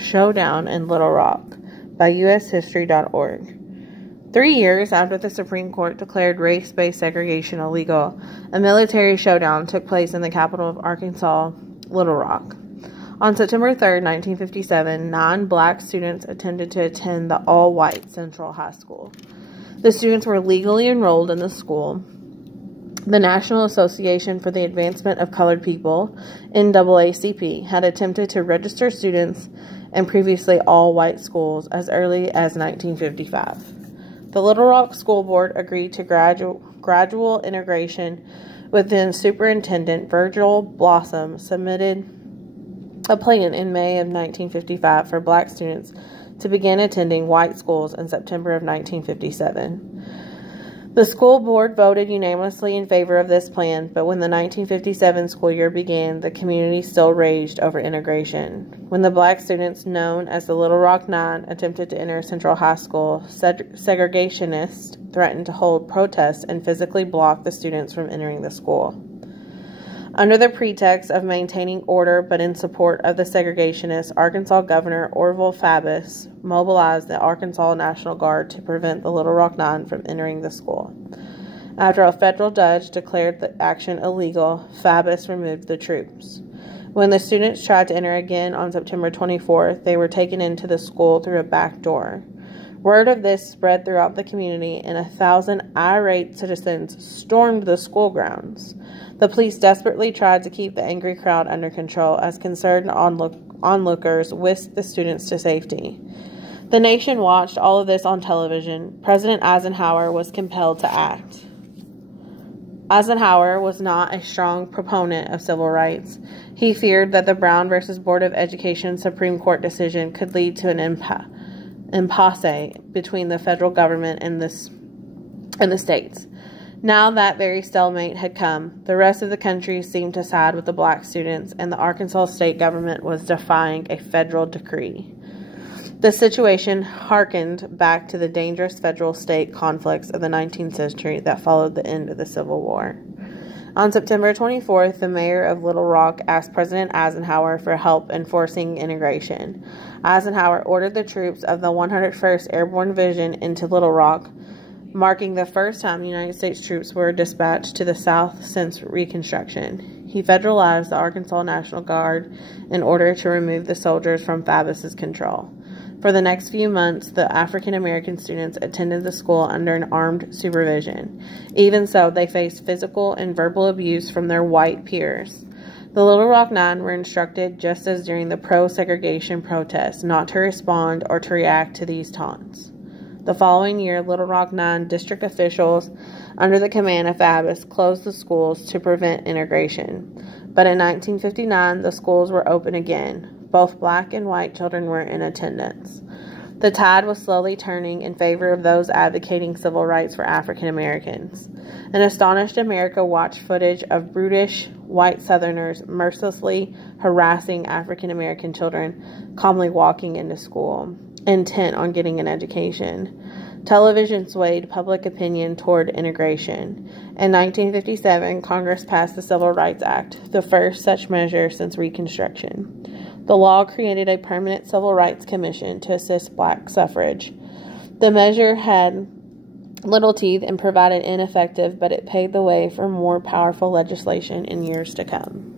Showdown in Little Rock by ushistory.org. 3 years after the Supreme Court declared race-based segregation illegal, a military showdown took place in the capital of Arkansas, Little Rock. On September 3, 1957, 9 black students attempted to attend the all-white Central High School. The students were legally enrolled in the school. The National Association for the Advancement of Colored People, NAACP, had attempted to register students in previously all-white schools as early as 1955. The Little Rock School Board agreed to gradual integration within Superintendent Virgil Blossom submitted a plan in May of 1955 for black students to begin attending white schools in September of 1957. The school board voted unanimously in favor of this plan, but when the 1957 school year began, the community still raged over integration. When the black students, known as the Little Rock Nine, attempted to enter Central High School, segregationists threatened to hold protests and physically block the students from entering the school. Under the pretext of maintaining order but in support of the segregationists, Arkansas Governor Orville Faubus mobilized the Arkansas National Guard to prevent the Little Rock Nine from entering the school. After a federal judge declared the action illegal, Faubus removed the troops. When the students tried to enter again on September 24th, they were taken into the school through a back door. Word of this spread throughout the community, and 1,000 irate citizens stormed the school grounds. The police desperately tried to keep the angry crowd under control as concerned onlookers whisked the students to safety. The nation watched all of this on television. President Eisenhower was compelled to act. Eisenhower was not a strong proponent of civil rights. He feared that the Brown v. Board of Education Supreme Court decision could lead to an impasse between the federal government and the states. Now that very stalemate had come, the rest of the country seemed to side with the black students, and the Arkansas state government was defying a federal decree. The situation harkened back to the dangerous federal-state conflicts of the 19th century that followed the end of the Civil War. On September 24th, the mayor of Little Rock asked President Eisenhower for help enforcing integration. Eisenhower ordered the troops of the 101st Airborne Division into Little Rock, marking the first time United States troops were dispatched to the South since Reconstruction. He federalized the Arkansas National Guard in order to remove the soldiers from Faubus's control. For the next few months, the African American students attended the school under an armed supervision. Even so, they faced physical and verbal abuse from their white peers. The Little Rock Nine were instructed, just as during the pro-segregation protests, not to respond or to react to these taunts. The following year, Little Rock Nine district officials, under the command of Faubus, closed the schools to prevent integration. But in 1959, the schools were open again. Both black and white children were in attendance. The tide was slowly turning in favor of those advocating civil rights for African Americans. An astonished America watched footage of brutish white Southerners mercilessly harassing African American children calmly walking into school, intent on getting an education. Television swayed public opinion toward integration. In 1957, Congress passed the Civil Rights Act, the first such measure since Reconstruction. The law created a permanent civil rights commission to assist black suffrage. The measure had little teeth and provided ineffective, but it paved the way for more powerful legislation in years to come.